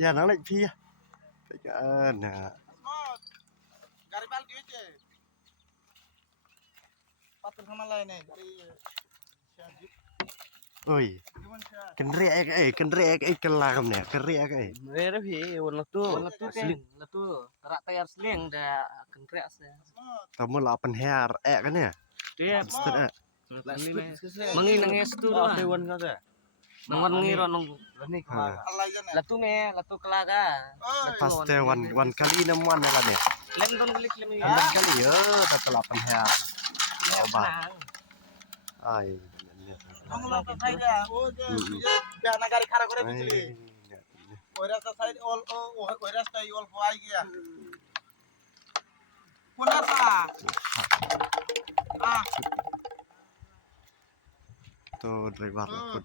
Ya nó lại phi nah Garibal di aja. Patut sama lain nih dari Syajib. oi kenrek kelam nih kerek Mere phi warna tu tarak tayar seling dah kenrek asnya. tamu 8 her kan ya Dia Maksud mangi nanges tu doang. Dewan kata. Nongon ngiro nong Ini Allah aja nih. latu kelaga. pas teh wan kali namuan lah nih Lem don klik lem ya. Anak kali ya tata 8 her coba ai Nongol ke saya. Oh, dia negara kara kore bijili. Oiras ta side all oiras ta all hoai gya. Kunasa. Ah, tuh driver ikut